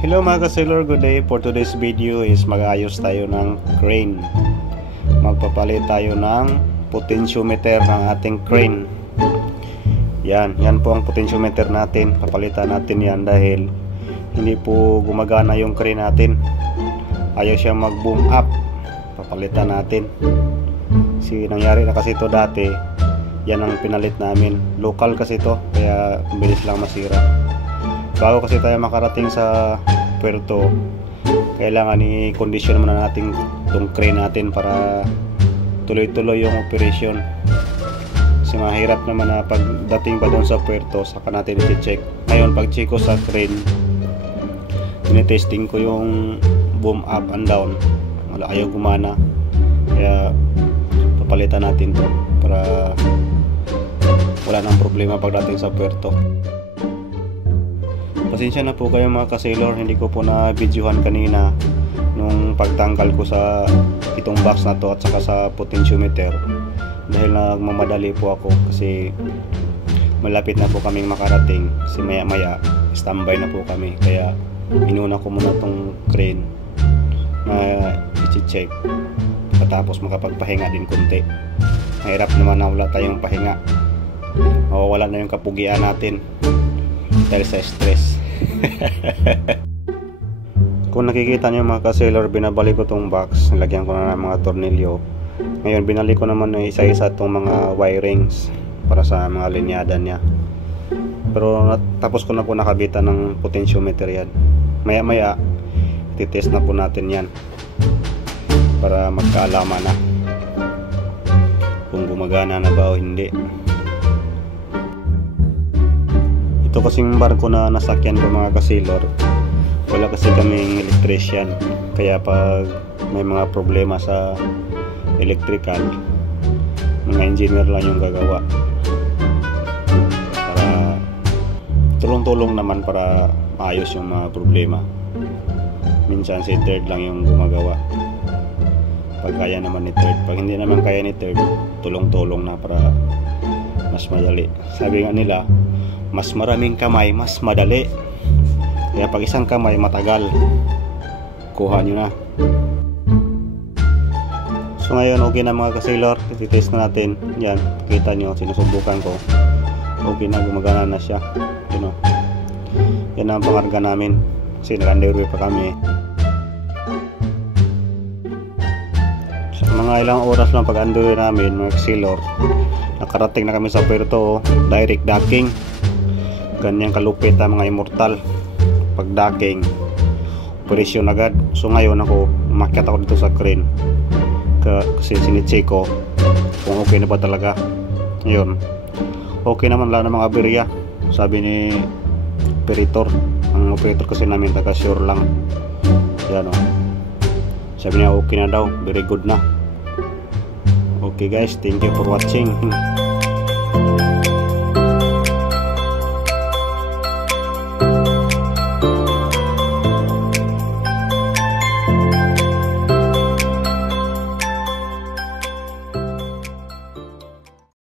Hello mga ka-sailor, good day. For today's video is mag-ayos tayo ng crane. Magpapalit tayo ng potentiometer ng ating crane. Yan po ang potentiometer natin. Papalitan natin yan dahil hindi po gumagana yung crane natin. Ayaw siya mag-boom up. Papalitan natin. Kasi nangyari na kasi ito dati. Yan ang pinalit namin. Local kasi ito, kaya bilis lang masira. Bago kasi tayo makarating sa puerto, kailangan i-condition muna natin itong crane natin para tuloy-tuloy yung operation. Kasi mahirap naman na pagdating pa doon sa puerto, saka natin i-check. Ngayon, pag check ko sa crane, tinitesting ko yung boom up and down. Wala, ayaw gumana. Kaya papalitan natin to para wala nang problema pagdating sa puerto. Pasensya na po kayo mga ka-sailor, hindi ko po na videohan kanina nung pagtanggal ko sa itong box na to at saka sa potentiometer dahil nagmamadali po ako kasi malapit na po kaming makarating. Kasi maya maya standby na po kami, kaya inuna ko muna tong crane na i-check patapos makapagpahinga din konti. Mahirap naman na wala tayong pahinga, mawawala na yung kapugian natin dahil sa stress. Kung nakikita nyo mga ka-sailor, binabalik ko tong box, nilagyan ko na ng mga tornilyo. Ngayon binalik ko naman na isa-isa tong mga wirings para sa mga linyada niya. Pero tapos ko na po nakabitan ng potentiometer yan. Maya maya titest na po natin yan para magkaalaman na kung gumagana na ba o hindi. Ito kasing barko na nasakyan ko mga ka-sailor, wala kasi kaming electrician, kaya pag may mga problema sa electrical, mga engineer lang yung gagawa. Para tulong-tulong naman para maayos yung mga problema. Minsan si third lang yung gumagawa pag kaya naman ni third. Pag hindi naman kaya ni third, tulong-tulong na para mas madali. Sabi nga nila, mas maraming kamay, mas madali. Kaya pag isang kamay, matagal. Kuha nyo na. So ngayon, okay na mga ka-sailor. Titest na natin. Yan, kita nyo, sinusubukan ko. Okay na, gumagana na siya. Yun o. Yan ang pangarga namin. Kasi naka-underway pa kami. So mga ilang oras lang pag-underway namin, mga ka-sailor, nakarating na kami sa puerto. Direct docking. Ganyang kalupit ang mga immortal. Pag docking, operasyon agad. So ngayon ako, umakyat ako dito sa crane kasi sinicheck ko kung okay na ba talaga. Ngayon, okay naman, lang ng mga aberya. Sabi ni operator, ang operator kasi namin taga shore lang. Yan o, sabi niya okay na daw, very good na. Okay guys, thank you for watching.